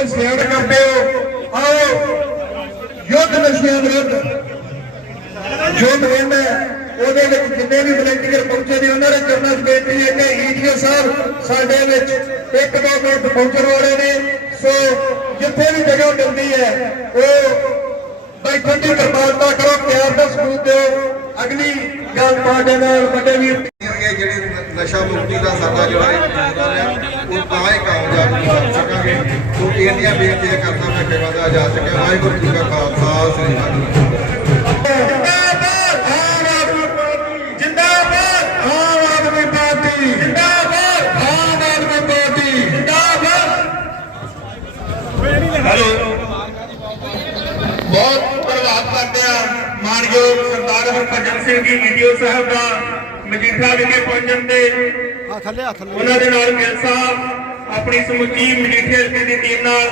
ਕੋਈ ਸਿਆਣ ਕਰਦੇ ਹੋ, ਆਓ, ਯੁੱਧ ਨਸ਼ਿਆਂ ਵਿਰੁੱਧ। ਜੋ ਮੇਨ ਹੈ, ਉਹਦੇ ਵਿੱਚ ਜਿੰਨੇ ਵੀ ਵਲੰਟੀਅਰ ਪਹੁੰਚੇ ਨੇ, ਉਹਨਾਂ ਦੇ ਚਰਨਾਂ 'ਚ ਬੇਨਤੀ ਹੈ ਕਿ ਈਟੀਓ ਸਾਹਿਬ ਸਾਡੇ ਵਿੱਚ ਇੱਕ ਦੋ ਮਿੰਟ ਪਹੁੰਚਣ ਵਾਲੇ ਨੇ। ਸੋ ਜਿੱਥੇ ਵੀ ਜਗ੍ਹਾ ਮਿਲਦੀ ਹੈ, ਉਹ ਬੈਠਣ ਦੀ ਕਿਰਪਾਲਤਾ ਕਰੋ, ਪਿਆਰ ਦਾ ਸਬੂਤ ਦਿਓ। ਅਗਲੀ ਗੱਲ ਤੁਹਾਡੇ ਨਾਲ ਵੱਡੇ ਵੀਰ ਨਸ਼ਾ ਮੁਕਤੀ ਦਾ ਸਾਡਾ ਜਿਹੜਾ ਇਹ ਪ੍ਰੋਗਰਾਮ ਹੈ ਉਹ ਤਾਂ ਹੀ ਕਾਮਯਾਬ ਕਰ ਸਕਾਂਗੇ ਕਿਉਂਕਿ ਇੰਨੀਆਂ ਬੇਨਤੀਆਂ ਕਰਦਾ ਮੈਂ ਕਿਹਾ ਦਾ ਜਾ ਸਕਿਆ ਵਾਹਿਗੁਰੂ ਜੀ ਕਾ ਖਾਲਸਾ ਸ੍ਰੀ ਅਕਾਲ ਜਿੰਦਾਬਾਦ ਆਮ ਆਦਮੀ ਪਾਰਟੀ ਜਿੰਦਾਬਾਦ ਆਮ ਆਦਮੀ ਪਾਰਟੀ ਜਿੰਦਾਬਾਦ ਹੈਲੋ ਬਹੁਤ ਪ੍ਰਭਾਵ ਕਰਦੇ ਆ ਮਾਨਯੋਗ ਸਰਦਾਰ ਹਰਭਜਨ ਸਿੰਘ ਜੀ ਵੀਡੀਓ ਸਾਹਿਬ ਦਾ ਮਜੀਠਾ ਵਿਖੇ ਪਹੁੰਚਣ ਦੇ ਆ ਥੱਲੇ ਆ ਥੱਲੇ। ਉਹਨਾਂ ਦੇ ਨਾਲ ਗਿੱਲ ਸਾਹਿਬ ਆਪਣੀ ਸਮੁੱਚੀ ਮਜੀਠੇ ਹਲਕੇ ਦੀ ਟੀਮ ਨਾਲ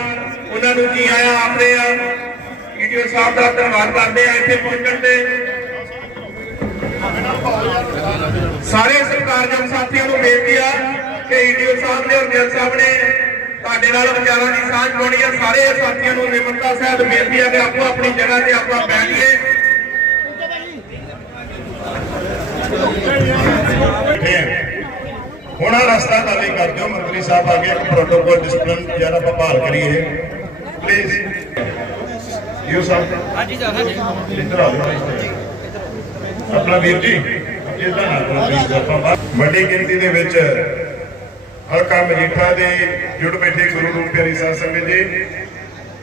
ਉਹਨਾਂ ਨੂੰ ਜੀ ਆਇਆ ਆਖਦੇ ਆ। ਵੀਡੀਓ ਸਾਹਿਬ ਦਾ ਧੰਨਵਾਦ ਕਰਦੇ ਆ ਇੱਥੇ ਪਹੁੰਚਣ ਤੇ। ਸਾਰੇ ਸਰਕਾਰਯੋਗ ਸਾਥੀਆਂ ਨੂੰ ਬੇਨਤੀ ਆ ਕਿ ਵੀਡੀਓ ਸਾਹਿਬ ਨੇ ਔਰ ਗਿੱਲ ਸਾਹਿਬ ਨੇ ਤੁਹਾਡੇ ਨਾਲ ਵਿਚਾਰਾਂ ਦੀ ਸਾਂਝ ਪਾਉਣੀ ਆ। ਸਾਰੇ ਸਾਥੀਆਂ ਨੂੰ ਨਿਮਰਤਾ ਸਹਿਤ ਬੇਨਤੀ ਆ ਕਿ ਆਪੋ ਆਪਣੀ ਜਗ੍ਹਾ ਤੇ ਆਪਾਂ ਬੈਠੀਏ। ਹੁਣ ਆ ਰਸਤਾ ਖਾਲੀ ਕਰ ਦਿਓ ਮੰਤਰੀ ਸਾਹਿਬ ਅੱਗੇ ਇੱਕ ਪ੍ਰੋਟੋਕਾਲ ਡਿਸਪਲਿਨ ਜਿਹੜਾ ਆਪਾਂ ਭਾਲ ਕਰੀਏ। ਪਲੀਜ਼ ਯੂ ਸਾਹਿਬ ਹਾਂਜੀ ਹਾਂਜੀ। ਇੱਧਰ ਆ ਜਾਓ। ਆਪਣਾ ਵੀਰ ਜੀ ਵੱਡੀ ਗਿਣਤੀ ਦੇ ਵਿੱਚ ਹਲਕਾ ਮਜੀਠਾ ਦੇ ਜੁੜ ਬੈਠੇ ਗੁਰੂ ਰੂਪ ਪਿਆਰੀ ਸਾਧ ਸੰਗਤ ਜੀ।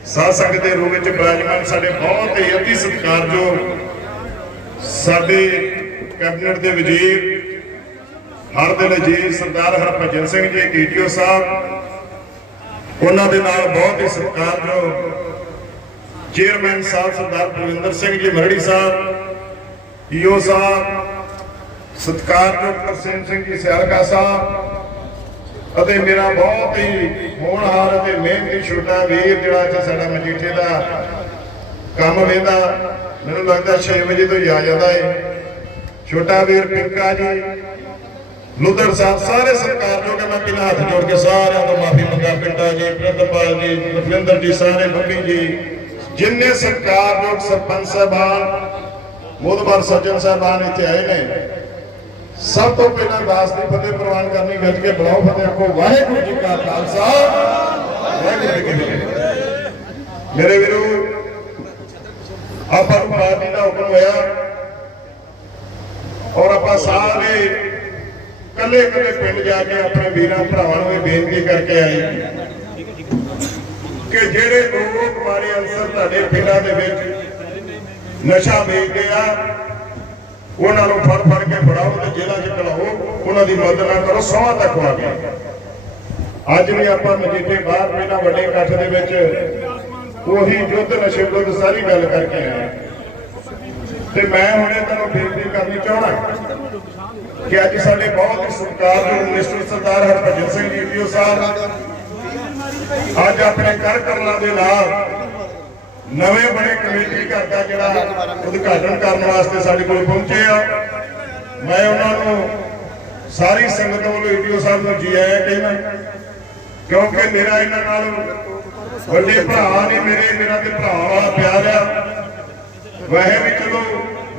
ਸਾਧ ਸੰਗਤ ਦੇ ਰੂਪ ਵਿੱਚ ਬਿਰਾਜਮਾਨ ਸਾਡੇ ਬਹੁਤ ਹੀ ਅਤੀ ਸਤਿਕਾਰਯੋਗ ਸਾਡੇ ਕੈਬਨਿਟ ਦੇ ਵਜ਼ੀਰ ਹਰ ਦਿਨ ਜੀ ਸਰਦਾਰ ਹਰਭਜਨ ਸਿੰਘ ਜੀ ਡੀਟੀਓ ਸਾਹਿਬ, ਉਹਨਾਂ ਦੇ ਨਾਲ ਬਹੁਤ ਹੀ ਸਤਿਕਾਰਯੋਗ ਚੇਅਰਮੈਨ ਸਾਹਿਬ ਸਰਦਾਰ ਪ੍ਰਵਿੰਦਰ ਸਿੰਘ ਜੀ, ਮਰੜੀ ਸਾਹਿਬ ਈਓ ਸਾਹਿਬ ਸਤਿਕਾਰਯੋਗ ਤਰਸੇਮ ਸਿੰਘ ਜੀ, ਸਿਆਲਕਾ ਸਾਹਿਬ, ਅਤੇ ਮੇਰਾ ਬਹੁਤ ਹੀ ਹੋਣਹਾਰ ਅਤੇ ਮਿਹਨਤੀ ਛੋਟਾ ਵੀਰ ਜਿਹੜਾ ਇੱਥੇ ਸਾਡਾ ਮਜੀਠੇ ਦਾ ਕੰਮ ਵੇਂਦਾ, ਮੈਨੂੰ ਲੱਗਦਾ 6 ਵਜੇ ਤੋਂ ਹੀ ਆ ਜਾਂਦਾ ਏ। ਛੋਟਾ ਵੀਰ ਪਿੰਕਾ ਜੀ ਲੁੱਧਰ ਸਾਹਿਬ ਸਾਰੇ ਸਰਕਾਰ ਜੋ ਕਿ ਮੈਂ ਪਹਿਲਾਂ ਹੱਥ ਜੋੜ ਕੇ ਸਾਰਿਆਂ ਤੋਂ ਮਾਫੀ ਮੰਗਾ ਪਿੰਡਾ ਜੀ ਪ੍ਰਿੰਦਪਾਲ ਜੀ ਰਵਿੰਦਰ ਜੀ ਸਾਰੇ ਬੱਬੀ ਜੀ ਜਿੰਨੇ ਸਰਕਾਰ ਲੋਕ ਸਰਪੰਚ ਸਾਹਿਬਾਨ ਮੋਦਬਰ ਸੱਜਣ ਸਾਹਿਬਾਨ ਇੱਥੇ ਆਏ ਨੇ ਸਭ ਤੋਂ ਪਹਿਲਾਂ ਦਾਸ ਦੀ ਫਤਿਹ ਪ੍ਰਵਾਨ ਕਰਨੀ ਗੱਜ ਕੇ ਬੁਲਾਓ ਫਤਿਹ ਆਖੋ ਵਾਹਿਗੁਰੂ ਜੀ ਕਾ ਖਾਲਸਾ ਵਾਹਿਗੁਰੂ ਜੀ ਕੀ ਫਤਿਹ ਮੇਰੇ ਵੀਰੋ ਆਪਾਂ ਨੂੰ ਪਾਰਟੀ ਦਾ ਹੁਕਮ ਹੋਇਆ ਔਰ ਆਪਾਂ ਸਾਰੇ ਕੱਲੇ ਕੱਲੇ ਪਿੰਡ ਜਾ ਕੇ ਆਪਣੇ ਵੀਰਾਂ ਭਰਾਵਾਂ ਨੂੰ ਇਹ ਬੇਨਤੀ ਕਰਕੇ ਆਏ ਕਿ ਜਿਹੜੇ ਲੋਕ ਮਾਰੇ ਅਨਸਰ ਤੁਹਾਡੇ ਪਿੰਡਾਂ ਦੇ ਵਿੱਚ ਨਸ਼ਾ ਵੇਚਦੇ ਆ, ਉਹਨਾਂ ਨੂੰ ਫੜ ਫੜ ਕੇ ਫੜਾਓ ਤੇ ਜੇਲ੍ਹਾਂ 'ਚ ਕਲਾਓ ਉਹਨਾਂ ਦੀ ਮਦਦ ਨਾ ਕਰੋ ਸੌਹਾਂ ਤੱਕ ਆ ਗਿਆ। ਅੱਜ ਵੀ ਆਪਾਂ ਮਜੀਠੇ ਬਾਹਰ ਪਹਿਲਾਂ ਵੱਡੇ ਇਕੱਠ ਦੇ ਵਿੱਚ ਉਹੀ ਯੁੱਧ, ਨਸ਼ੇ ਵਿਰੁੱਧ ਸਾਰੀ ਗੱਲ ਕਰਕੇ ਆਏ ਤੇ ਮੈਂ ਹੁਣੇ ਤੁਹਾਨੂੰ ਬੇਨਤੀ ਕਰਨੀ ਚਾਹਣਾ ਕਿ ਅੱਜ ਸਾਡੇ ਬਹੁਤ ਹੀ ਸਤਿਕਾਰਯੋਗ ਮਿਨਿਸਟਰ ਸਰਦਾਰ ਹਰਭਜਨ ਸਿੰਘ ਜੀ ਪੀਓ ਸਾਹਿਬ, ਅੱਜ ਆਪਣੇ ਕਰ ਕਰਨਾ ਦੇ ਨਾਲ ਨਵੇਂ ਬਣੇ ਕਮੇਟੀ ਘਰ ਦਾ ਜਿਹੜਾ ਉਦਘਾਟਨ ਕਰਨ ਵਾਸਤੇ ਸਾਡੇ ਕੋਲ ਪਹੁੰਚੇ ਆ। ਮੈਂ ਉਹਨਾਂ ਨੂੰ ਸਾਰੀ ਸੰਗਤ ਵੱਲੋਂ ਈਡੀਓ ਸਾਹਿਬ ਨੂੰ ਜੀ ਆਇਆਂ ਕਹਿਣਾ ਕਿਉਂਕਿ ਮੇਰਾ ਇਹਨਾਂ ਨਾਲ ਵੱਡੇ ਭਰਾ ਨਹੀਂ, ਮੇਰੇ, ਮੇਰਾ ਤੇ ਭਰਾ ਵਾਲਾ ਪਿਆਰ ਆ। ਵੈਸੇ ਵੀ ਚਲੋ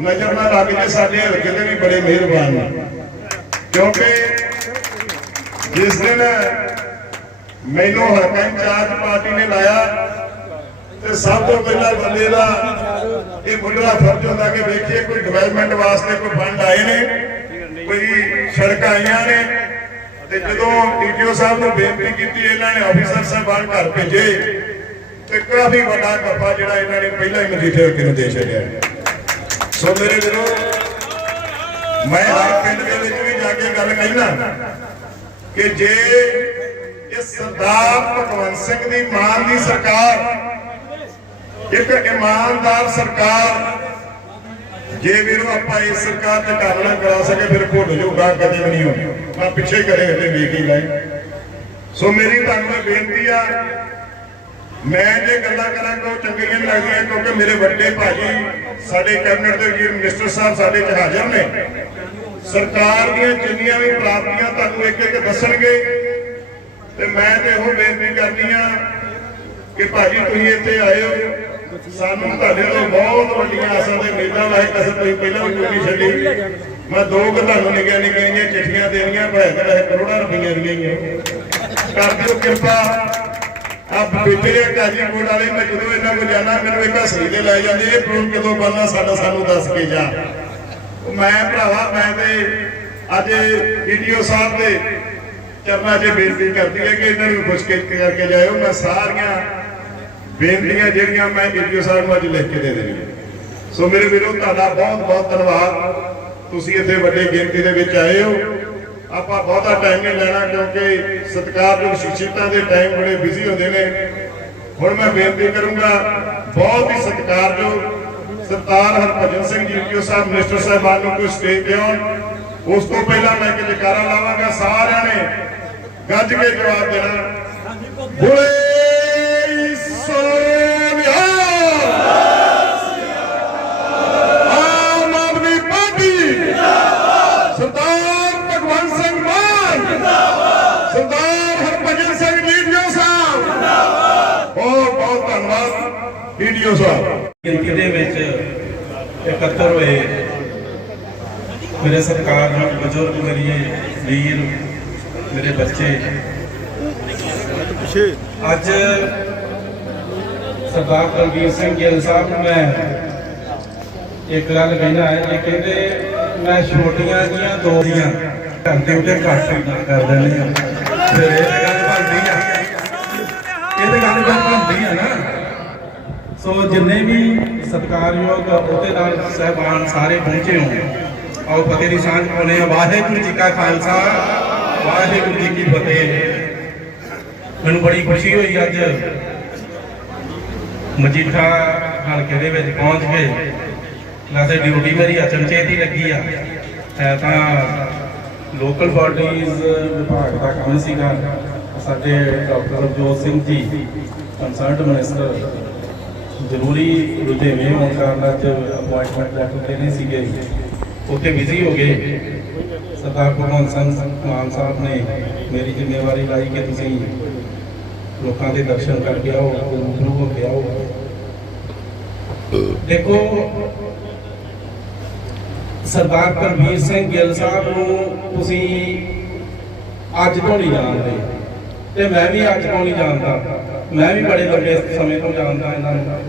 ਨਜ਼ਰ ਨਾ ਲੱਗ ਜੇ, ਸਾਡੇ ਹਲਕੇ ਦੇ ਵੀ ਬੜੇ ਮਿਹਰਬਾਨ ਨੇ। ਕਿਉਂਕਿ ਜਿਸ ਦਿਨ ਮੈਨੂੰ ਹਲਕਾ ਇੰਚਾਰਜ ਪਾਰਟੀ ਨੇ ਲਾਇਆ ਤੇ ਸਭ ਤੋਂ ਪਹਿਲਾਂ ਬੰਦੇ ਦਾ ਇਹ ਮੁੱਢਲਾ ਫਰਜ਼ ਹੁੰਦਾ ਕਿ ਵੇਖੀਏ ਕੋਈ ਡਿਵੈਲਪਮੈਂਟ ਵਾਸਤੇ ਕੋਈ ਫੰਡ ਆਏ ਨੇ, ਕੋਈ ਸੜਕਾਂ ਆਈਆਂ ਨੇ ਤੇ ਜਦੋਂ ਡੀਟੀਓ ਸਾਹਿਬ ਨੂੰ ਬੇਨਤੀ ਕੀਤੀ, ਇਹਨਾਂ ਨੇ ਆਫੀਸਰ ਸਾਹਿਬਾਨ ਘਰ ਭੇਜੇ ਤੇ ਕਾਫੀ ਵੱਡਾ ਗੱਫਾ ਜਿਹੜਾ ਇਹਨਾਂ ਨੇ ਪਹਿਲਾਂ ਹੀ ਮਜੀਠੇ ਹਲਕੇ ਨੂੰ ਦੇ ਛੱਡਿਆ। ਸੋ ਮੇਰੇ ਵੀਰੋ, ਮੈਂ ਹਰ ਪਿੰਡ ਦੇ ਵਿੱਚ ਜਾ ਕੇ ਗੱਲ ਕਹਿਣਾ ਕਿ ਜੇ ਇਹ ਸਰਦਾਰ ਭਗਵੰਤ ਸਿੰਘ ਦੀ ਮਾਨ ਦੀ ਸਰਕਾਰ, ਇੱਕ ਇਮਾਨਦਾਰ ਸਰਕਾਰ, ਜੇ ਵੀਰੋ ਆਪਾਂ ਇਸ ਸਰਕਾਰ ਤੇ ਕੰਮ ਕਰਾ ਸਕੇ, ਫਿਰ ਭੁੱਲ ਜਾਊਗਾ, ਕਦੇ ਵੀ ਨਹੀਂ ਹੋਣੀ ਮੈਂ ਪਿੱਛੇ ਕਰੇ ਹਲੇ ਵੇਖ ਹੀ ਲਾਈ ਸੋ ਮੇਰੀ ਤੁਹਾਨੂੰ ਇਹ ਬੇਨਤੀ ਆ, ਮੈਂ ਜੇ ਗੱਲਾਂ ਕਰਾਂ ਤਾਂ ਉਹ ਚੰਗੀਆਂ ਨਹੀਂ ਲੱਗਦੀਆਂ, ਕਿਉਂਕਿ ਮੇਰੇ ਵੱਡੇ ਭਾਜੀ ਸਾਡੇ ਕੈਬਨਿਟ ਦੇ ਮਿਨਿਸਟਰ ਸਾਹਿਬ ਸਾਡੇ ਚ ਹਾਜ਼ਰ ਨੇ। ਸਰਕਾਰ ਦੀਆਂ ਜਿੰਨੀਆਂ ਵੀ ਪ੍ਰਾਪਤੀਆਂ ਤੁਹਾਨੂੰ ਇੱਕ ਇੱਕ ਦੱਸਣਗੇ, ਤੇ ਮੈਂ ਤੇ ਇਹੋ ਬੇਨਤੀ ਕਰਦੀ ਆ ਕਿ ਭਾਜੀ ਤੁਸੀਂ ਇੱਥੇ ਆਏ ਹੋ। ਸਾਨੂੰ ਤੁਹਾਡੇ ਤੋਂ ਬਹੁਤ ਵੱਡੀਆਂ ਆਸਾਂ ਤੇ ਉਮੀਦਾਂ ਵਾਹੇ ਕਸਰ ਤੁਸੀਂ ਪਹਿਲਾਂ ਵੀ ਕੋਈ ਛੱਡੀ। ਮੈਂ ਦੋ ਕੁ ਤੁਹਾਨੂੰ ਨਿੱਕੀਆਂ ਨਿੱਕੀਆਂ ਜਿਹੀਆਂ ਚਿੱਠੀਆਂ ਦੇਣੀਆਂ, ਭਾਵੇਂ ਤਾਂ ਵੈਸੇ ਕਰੋੜਾਂ ਰੁਪਈਆਂ ਦੀਆਂ ਹੀ ਕਰ ਦਿਓ ਕਿਰਪਾ। ਆ ਬੀਬੀ ਕਾਜੀ ਕੋਲ ਵਾਲੇ ਮੈਂ ਜਦੋਂ ਇਹਨਾਂ ਕੋਲ ਜਾਣਾ, ਮੈਨੂੰ ਇੱਕ ਹਸਰੀ ਦੇ ਲੈ ਜਾਂਦੇ, ਇਹ ਪ੍ਰੋਗਰਾਮ ਕਦੋਂ ਬਣਨਾ, ਸਾਡਾ ਸਾਨੂੰ ਦੱਸ ਕੇ ਜਾ। ਮੈਂ ਭਰਾਵਾ, ਮੈਂ ਤੇ ਅੱਜ ਵੀਡੀਓ ਸਾਹਿਬ ਦੇ ਚਰਨਾਂ 'ਚ ਬੇਨਤੀ ਕਰਦੀ ਹੈ ਕਿ ਇਹਨਾਂ ਨੂੰ ਖੁਸ਼ ਕੇ- ਕਰਕੇ ਜਾਇਓ। ਮੈਂ ਸਾਰੀਆਂ ਬੇਨਤੀਆਂ ਜਿਹੜੀਆਂ ਮੈਂ ਵੀਡੀਓ ਸਾਹਿਬ ਨੂੰ ਅੱਜ ਲਿਖ ਕੇ ਦੇ ਦੇਣੀਆਂ ਸੋ ਮੇਰੇ ਵੀਰੋ, ਤੁਹਾਡਾ ਬਹੁਤ ਬਹੁਤ ਧੰਨਵਾਦ। ਤੁਸੀਂ ਇੱਥੇ ਵੱਡੇ ਗਿਣਤੀ ਦੇ ਵਿੱਚ ਆਏ ਹੋ। ਆਪਾਂ ਬਹੁਤਾ ਟਾਈਮ ਨਹੀਂ ਲੈਣਾ ਕਿਉਂਕਿ ਸਤਿਕਾਰਯੋਗ ਸ਼ਿਕਸ਼ਿਤਾਂ ਦੇ ਟਾਈਮ ਬੜੇ ਬਿਜ਼ੀ ਹੁੰਦੇ ਨੇ। ਹੁਣ ਮੈਂ ਬੇਨਤੀ ਕਰੂੰਗਾ, ਬਹੁਤ ਹੀ ਸਤਿਕਾਰਯੋਗ ਸਰਦਾਰ ਹਰਭਜਨ ਸਿੰਘ ਜੀ ਵੀਡੀਓ ਸਾਹਿਬ ਮਿਨਿਸਟਰ ਸਾਹਿਬਾਨ ਨੂੰ ਕੋਈ ਸਟੇਜ ਤੇ ਆਉਣ ਉਸ ਤੋਂ ਪਹਿਲਾਂ ਮੈਂ ਇੱਕ ਜਕਾਰਾ ਲਾਵਾਂਗਾ ਸਾਰਿਆਂ ਨੇ ਗੱਜ ਕੇ ਜਵਾਬ ਦੇਣਾ ਬੋਲੇ ਸੋਨਿਆ ਆਮ ਆਦਮੀ ਗਿਣਤੀ ਦੇ ਵਿੱਚ ਇਕੱਤਰ ਹੋਏ। ਮੇਰੇ ਸਰਕਾਰ ਨਾਲ ਬਜ਼ੁਰਗ ਮੇਰੀ ਵੀਰ, ਮੇਰੇ ਬੱਚੇ। ਅੱਜ ਸਰਦਾਰ ਬਲਬੀਰ ਸਿੰਘ ਗਿੱਲ ਸਾਹਿਬ ਨੂੰ ਮੈਂ ਇੱਕ ਗੱਲ ਕਹਿਣਾ ਹੈ ਇਹ ਕਹਿੰਦੇ ਮੈਂ ਛੋਟੀਆਂ ਜੀਆਂ, ਦੋ ਦੀਆਂ ਘਰ ਦੇ ਉੱਤੇ ਘੱਟ ਕਰ ਦਿੰਦੇ ਆ ਫਿਰ ਇਹ ਗੱਲ ਬਣਦੀ ਆ। ਇਹ ਤਾਂ ਗੱਲ ਬਣਦੀ ਆ ਨਾ। ਸੋ ਜਿੰਨੇ ਵੀ ਸਤਿਕਾਰਯੋਗ ਅਹੁਦੇਦਾਰ ਸਹਿਬਾਨ ਸਾਰੇ ਪਹੁੰਚੇ ਹੋ ਆਓ ਫਤਿਹ ਦੀ ਸਾਂਝ ਪਾਉਣੇ ਆ ਵਾਹਿਗੁਰੂ ਜੀ ਕਾ ਖਾਲਸਾ, ਵਾਹਿਗੁਰੂ ਜੀ ਕੀ ਫਤਿਹ। ਮੈਨੂੰ ਬੜੀ ਖੁਸ਼ੀ ਹੋਈ ਅੱਜ ਮਜੀਠਾ ਹਲਕੇ ਦੇ ਵਿੱਚ ਪਹੁੰਚ ਕੇ। ਵੈਸੇ ਡਿਊਟੀ ਮੇਰੀ ਅਚਨਚੇਤ ਹੀ ਲੱਗੀ ਆ। ਹੈ ਤਾਂ ਲੋਕਲ ਬਾਡੀਜ਼ ਵਿਭਾਗ ਦਾ ਕੰਮ ਸੀਗਾ। ਸਾਡੇ doctor Ravjot Singh ji concerned minister ਜ਼ਰੂਰੀ ਰੁਝੇਵੇਂ ਹੋਣ ਕਾਰਨ ਅੱਜ ਅਪਾਇੰਟਮੈਂਟ ਲੈਟਰ ਦੇਣੇ ਸੀਗੇ। ਉੱਥੇ ਬਿਜ਼ੀ ਹੋ ਗਏ। ਸਰਦਾਰ ਭਗਵੰਤ ਸਿੰਘ ਮਾਨ ਸਾਹਿਬ ਨੇ ਮੇਰੀ ਜ਼ਿੰਮੇਵਾਰੀ ਲਾਈ ਕਿ ਤੁਸੀਂ ਲੋਕਾਂ ਦੇ ਦਰਸ਼ਨ ਕਰਕੇ ਆਓ, ਰੂਬਰੂ ਹੋ ਕੇ ਆਓ। ਦੇਖੋ, ਸਰਦਾਰ ਕਰਮੀਰ ਸਿੰਘ ਗਿੱਲ ਸਾਹਿਬ ਨੂੰ ਤੁਸੀਂ ਅੱਜ ਤੋਂ ਨਹੀਂ ਜਾਣਦੇ। ਤੇ ਮੈਂ ਵੀ ਅੱਜ ਤੋਂ ਨਹੀਂ ਜਾਣਦਾ। ਮੈਂ ਵੀ ਬੜੇ ਲੰਬੇ ਸਮੇਂ ਤੋਂ ਜਾਣਦਾ ਇਹਨਾਂ ਨੂੰ।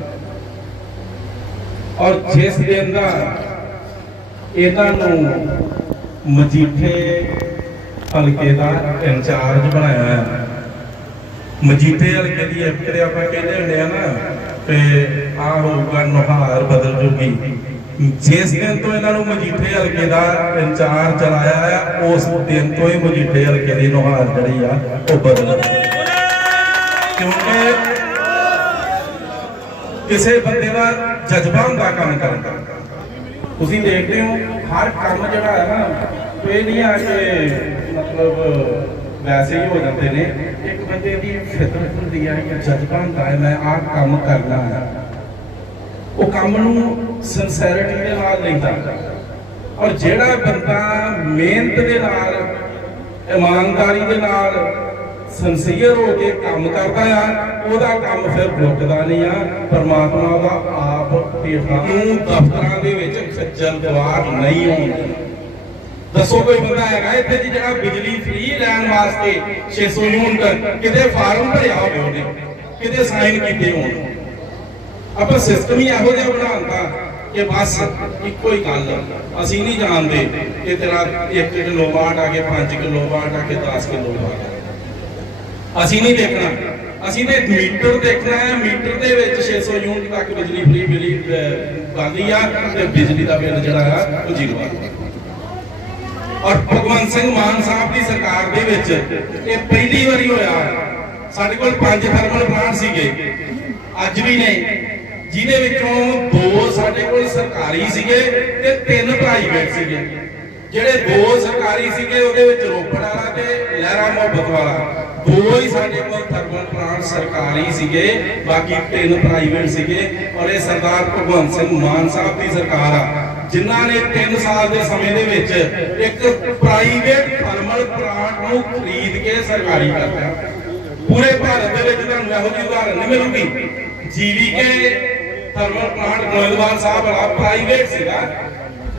ਔਰ ਜਿਸ ਦਿਨ ਦਾ ਇਹਨਾਂ ਨੂੰ ਮਜੀਠੇ ਹਲਕੇ ਦਾ ਇੰਚਾਰਜ ਬਣਾਇਆ ਹੈ। ਮਜੀਠੇ ਹਲਕੇ ਦੀ ਐਕਟਰ ਆਪਾਂ ਕਹਿੰਦੇ ਹੁੰਦੇ ਆ ਨਾ, ਤੇ ਆ ਹੋਊਗਾ ਨੁਹਾਰ ਬਦਲ ਜੂਗੀ। ਜਿਸ ਦਿਨ ਤੋਂ ਇਹਨਾਂ ਨੂੰ ਮਜੀਠੇ ਹਲਕੇ ਦਾ ਇੰਚਾਰਜ ਚਲਾਇਆ ਆ ਉਸ ਦਿਨ ਤੋਂ ਹੀ ਮਜੀਠੇ ਹਲਕੇ ਦੀ ਨੁਹਾਰ ਜਿਹੜੀ ਆ, ਉਹ ਬਦਲ ਕਿਉਂਕਿ ਕਿਸੇ ਬੰਦੇ ਦਾ ਜਜ਼ਬਾ ਹੁੰਦਾ ਕੰਮ ਕਰਨ ਦਾ। ਤੁਸੀਂ ਦੇਖਦੇ ਹੋ, ਹਰ ਕੰਮ ਜਿਹੜਾ ਹੈ ਨਾ, ਇਹ ਨਹੀਂ ਆ ਕਿ ਮਤਲਬ ਵੈਸੇ ਹੀ ਹੋ ਜਾਂਦੇ ਨੇ। ਇੱਕ ਬੰਦੇ ਦੀ ਫਿਤਰਤ ਹੁੰਦੀ ਹੈ ਜਾਂ ਜਜ਼ਬਾ ਹੁੰਦਾ ਹੈ, ਮੈਂ ਆਹ ਕੰਮ ਕਰਨਾ ਹੈ। ਉਹ ਕੰਮ ਨੂੰ ਸਿੰਸੈਰਿਟੀ ਦੇ ਨਾਲ ਲੈਂਦਾ ਔਰ ਜਿਹੜਾ ਬੰਦਾ ਮਿਹਨਤ ਦੇ ਨਾਲ, ਇਮਾਨਦਾਰੀ ਦੇ ਨਾਲ ਸੰਸੀਅਰ ਹੋ ਕੇ ਕੰਮ ਕਰਦਾ ਆ, ਉਹਦਾ ਕੰਮ ਫਿਰ ਰੁਕਦਾ ਨਹੀਂ ਆ। ਪਰਮਾਤਮਾ ਦਾ ਆਪ ਹੇਠਾਂ ਨੂੰ ਦਫ਼ਤਰਾਂ ਦੇ ਵਿੱਚ ਖੱਜਲ ਖਵਾਰ ਨਹੀਂ ਹੋਣ ਦੱਸੋ ਕੋਈ ਬੰਦਾ ਹੈਗਾ ਇੱਥੇ ਜੀ ਜਿਹੜਾ ਬਿਜਲੀ ਫ੍ਰੀ ਲੈਣ ਵਾਸਤੇ 600 ਯੂਨਿਟ ਕਿਤੇ ਫਾਰਮ ਭਰਿਆ ਹੋਵੇ ਉਹਨੇ, ਕਿਤੇ ਸਾਈਨ ਕੀਤੇ ਹੋਣ। ਆਪਾਂ ਸਿਸਟਮ ਹੀ ਇਹੋ ਜਿਹਾ ਬਣਾਉਂਦਾ। ਕਿ ਬਸ ਇੱਕੋ ਹੀ ਗੱਲ ਅਸੀਂ ਨਹੀਂ ਜਾਣਦੇ ਕਿ ਤੇਰਾ 1 ਕਿਲੋ ਵਾਟ ਆ ਕੇ 5 ਕਿਲੋ ਵਾਟ ਆ ਕੇ 10 ਕਿਲੋ ਵਾਟ ਅਸੀਂ ਨਹੀਂ ਦੇਖਣਾ। ਅਸੀਂ ਤੇ ਮੀਟਰ ਦੇਖਣਾ ਹੈ। ਮੀਟਰ ਦੇ ਵਿੱਚ 600 ਯੂਨਿਟ ਤੱਕ ਬਿਜਲੀ ਫ੍ਰੀ ਮਿਲੀ ਬੰਦੀ ਆ ਤੇ ਬਿਜਲੀ ਦਾ ਬਿੱਲ ਜਿਹੜਾ ਆ, ਉਹ ਜ਼ੀਰੋ ਆ। ਔਰ ਭਗਵੰਤ ਸਿੰਘ ਮਾਨ ਸਾਹਿਬ ਦੀ ਸਰਕਾਰ ਦੇ ਵਿੱਚ ਇਹ ਪਹਿਲੀ ਵਾਰੀ ਹੋਇਆ। ਸਾਡੇ ਕੋਲ ਪੰਜ ਥਰਮਲ ਪਲਾਂਟ ਸੀਗੇ। ਅੱਜ ਵੀ ਨੇ। ਜਿਹਦੇ ਵਿੱਚੋਂ ਦੋ ਸਾਡੇ ਕੋਲ ਸਰਕਾਰੀ ਸੀਗੇ ਤੇ ਤਿੰਨ ਪ੍ਰਾਈਵੇਟ ਸੀਗੇ। ਜਿਹੜੇ ਦੋ ਸਰਕਾਰੀ ਸੀਗੇ, ਉਹਦੇ ਵਿੱਚ ਰੋਪੜ ਵਾਲਾ ਤੇ ਲਹਿਰਾ ਮੁਹੱਬਤ ਵਾਲਾ। ਦੋ ਹੀ ਸਾਡੇ ਕੋਲ ਥਰਮਲ ਪਲਾਂਟ ਸਰਕਾਰੀ ਸੀਗੇ, ਬਾਕੀ ਤਿੰਨ ਪ੍ਰਾਈਵੇਟ ਸੀਗੇ। ਔਰ ਇਹ ਸਰਦਾਰ ਭਗਵੰਤ ਸਿੰਘ ਮਾਨ ਸਾਹਿਬ ਦੀ ਸਰਕਾਰ ਆ, ਜਿਨ੍ਹਾਂ ਨੇ 3 ਸਾਲ ਦੇ ਸਮੇਂ ਦੇ ਵਿੱਚ ਇੱਕ ਪ੍ਰਾਈਵੇਟ ਥਰਮਲ ਪਲਾਂਟ ਨੂੰ ਖਰੀਦ ਕੇ ਸਰਕਾਰੀ ਕਰ ਦਿੱਤਾ ਪੂਰੇ ਭਾਰਤ ਦੇ ਵਿੱਚ ਤੁਹਾਨੂੰ ਇਹੋ ਜਿਹੀ ਉਦਾਹਰਨ ਨਹੀਂ ਮਿਲੂਗੀ। GVK thermal plant, Goindwal Sahib ਵਾਲਾ ਪ੍ਰਾਈਵੇਟ ਸੀਗਾ।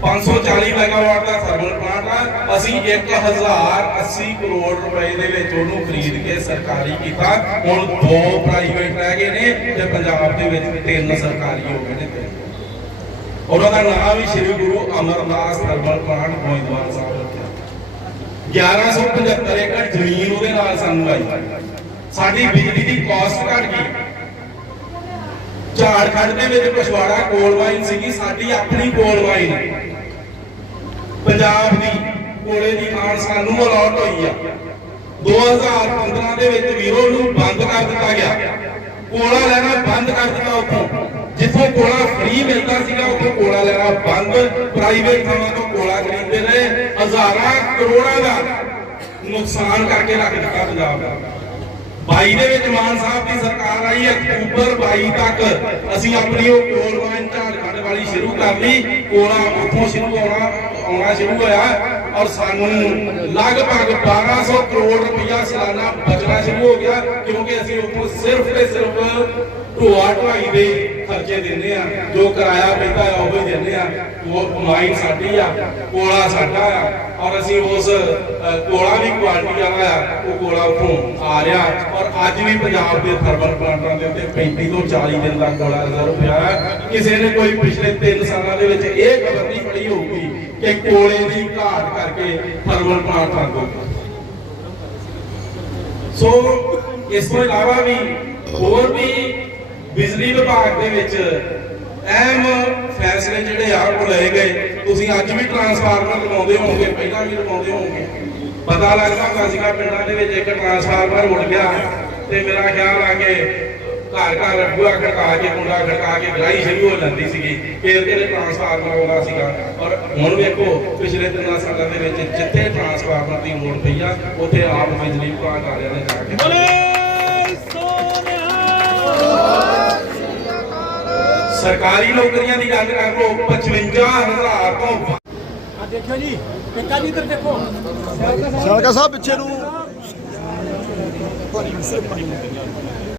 540 ਮੈਗਾਵਾਟ ਦਾ ਥਰਮਲ ਪਲਾਂਟ ਆ। ਅਸੀਂ 1080 ਕਰੋੜ ਰੁਪਏ ਦੇ ਵਿੱਚ ਉਹਨੂੰ ਖਰੀਦ ਕੇ ਸਰਕਾਰੀ ਕੀਤਾ। ਹੁਣ ਦੋ ਪ੍ਰਾਈਵੇਟ ਰਹਿ ਗਏ ਨੇ ਤੇ ਪੰਜਾਬ ਦੇ ਵਿੱਚ ਤਿੰਨ ਸਰਕਾਰੀ ਹੋ ਗਏ ਨੇ। ਉਹਨਾਂ ਦਾ ਨਾਮ ਵੀ ਸ੍ਰੀ ਗੁਰੂ ਅਮਰਦਾਸ ਥਰਮਲ ਪਲਾਂਟ ਗੋਇੰਦਵਾਲ ਸਾਹਿਬ ਰੱਖਿਆ 1175 ਏਕੜ ਜ਼ਮੀਨ ਉਹਦੇ ਨਾਲ ਸਾਨੂੰ ਆਈ। ਸਾਡੀ ਬਿਜਲੀ ਦੀ ਕਾਸਟ ਘਟ ਗਈ। ਝਾੜਖੰਡ ਦੇ ਵਿੱਚ ਪਛਵਾੜਾ ਕੋਲ ਵਾਈਨ ਸੀਗੀ, ਸਾਡੀ ਆਪਣੀ ਕੋਲ ਵਾਈਨ। ਪੰਜਾਬ ਦੀ ਕੋਲੇ ਦੀ ਖਾਨ ਸਾਨੂੰ ਅਲਾਟ ਹੋਈ ਆ। 2015 ਦੇ ਵਿੱਚ ਵੀਰੋ ਨੂੰ ਬੰਦ ਕਰ ਦਿੱਤਾ ਗਿਆ। ਕੋਲਾ ਲੈਣਾ ਬੰਦ ਕਰ ਦਿੱਤਾ ਉੱਥੋਂ। ਜਿੱਥੇ ਕੋਲਾ ਫ੍ਰੀ ਮਿਲਦਾ ਸੀਗਾ, ਉੱਥੇ ਕੋਲਾ ਲੈਣਾ ਬੰਦ। ਪ੍ਰਾਈਵੇਟ ਥਾਵਾਂ ਤੋਂ ਕੋਲਾ ਖਰੀਦਦੇ ਰਹੇ। ਹਜ਼ਾਰਾਂ ਕਰੋੜਾਂ ਦਾ ਨੁਕਸਾਨ ਕਰਕੇ ਰੱਖ ਦਿੱਤਾ ਪੰਜਾਬ ਦਾ। 22 ਦੇ ਵਿੱਚ ਮਾਨ ਸਾਹਿਬ ਦੀ ਸਰਕਾਰ ਆਈ ਅਕਤੂਬਰ 22 ਤੱਕ। ਅਸੀਂ ਆਪਣੀ ਉਹ ਕੋਲ ਵਾਈਨ ਝਾੜਖੰਡ ਵਾਲੀ ਸ਼ੁਰੂ ਕਰ ਲਈ। ਕੋਲਾ ਉੱਥੋਂ ਸ਼ੁਰੂ ਹੋਣਾ ਆਉਣਾ ਸ਼ੁਰੂ ਹੋਇਆ। ਔਰ ਸਾਨੂੰ ਲਗਭਗ 1200 ਕਰੋੜ ਰੁਪਇਆ ਸਾਲਾਨਾ ਬਚਣਾ ਸ਼ੁਰੂ ਹੋ ਗਿਆ, ਕਿਉਂਕਿ ਅਸੀਂ ਉੱਥੋਂ ਸਿਰਫ ਤੇ ਸਿਰਫ ਢੋਆ ਢਾਈ ਦੇ ਖਰਚੇ ਦਿੰਦੇ ਆ ਜੋ ਕਿਰਾਇਆ ਪੈਂਦਾ ਆ ਉਹ ਉਹ ਮਾਈਨ ਸਾਡੀ ਆ, ਕੋਲਾ ਸਾਡਾ ਆ, ਔਰ ਅਸੀਂ ਉਸ ਕੋਲਾ ਵੀ ਕੁਆਲਿਟੀ ਵਾਲਾ ਆ, ਉਹ ਕੋਲਾ ਉੱਥੋਂ ਆ ਰਿਹਾ। ਔਰ ਅੱਜ ਵੀ ਪੰਜਾਬ ਦੇ ਥਰਮਲ ਪਲਾਂਟਾਂ ਦੇ ਉੱਤੇ 35 ਤੋਂ 40 ਦਿਨ ਦਾ ਕੋਲਾ ਰਿਜ਼ਰਵ ਪਿਆ ਕਿਸੇ ਨੇ ਕੋਈ ਪਿਛਲੇ 3 ਸਾਲਾਂ ਦੇ ਵਿੱਚ ਇਹ ਖਬਰ ਨਹੀਂ ਪੜੀ ਹੋਊਗੀ ਕਿ ਕੋਲੇ ਦੀ ਘਾਟ ਕਰਕੇ ਥਰਮਲ ਪਲਾਂਟ ਬੰਦ ਹੋ ਗਏ ਸੋ, ਇਸ ਤੋਂ ਇਲਾਵਾ ਵੀ ਹੋਰ ਵੀ ਬਿਜਲੀ ਵਿਭਾਗ ਦੇ ਵਿੱਚ ਅਹਿਮ ਫੈਸਲੇ ਜਿਹੜੇ ਆ ਉਹ ਲਏ ਗਏ। ਤੁਸੀਂ ਅੱਜ ਵੀ ਟਰਾਂਸਫਾਰਮਰ ਲਗਾਉਂਦੇ ਹੋਵੋਗੇ, ਪਹਿਲਾਂ ਵੀ ਲਗਾਉਂਦੇ ਹੋਵੋਗੇ। ਪਤਾ ਲੱਗਦਾ ਹੁੰਦਾ ਸੀਗਾ ਪਿੰਡਾਂ ਦੇ ਵਿੱਚ ਇੱਕ ਟਰਾਂਸਫਾਰਮਰ ਉੱਡ ਗਿਆ ਤੇ ਮੇਰਾ ਖਿਆਲ ਆ ਕਿ ਘਰ ਘਰ ਬੂਹਾ ਖੜਕਾ ਕੇ, ਮੁੰਡਾ ਖੜਕਾ ਕੇ ਗਲਾਈ ਸ਼ੁਰੂ ਹੋ ਜਾਂਦੀ ਸੀਗੀ। ਫਿਰ ਕਿਹੜੇ ਟਰਾਂਸਫਾਰਮਰ ਆਉਂਦਾ ਸੀਗਾ। ਔਰ ਹੁਣ ਵੇਖੋ, ਪਿਛਲੇ ਤਿੰਨਾਂ ਸਾਲਾਂ ਦੇ ਵਿੱਚ ਜਿੱਥੇ ਟਰਾਂਸਫਾਰਮਰ ਦੀ ਲੋੜ ਪਈ ਆ, ਉੱਥੇ ਆਪ ਬਿਜਲੀ ਵਿਭਾਗ ਵਾਲਿਆਂ ਨੇ ਜਾ ਕੇ ਸਰਕਾਰੀ ਨੌਕਰੀਆਂ ਦੀ ਗੱਲ ਕਰ ਲਓ 55000 ਤੋਂ ਆ ਦੇਖਿਓ ਜੀ ਪਿੰਕਾ ਜੀ ਇੱਧਰ ਦੇਖੋ। ਸੜਕਾ ਸਾਹਿਬ ਪਿੱਛੇ ਨੂੰ।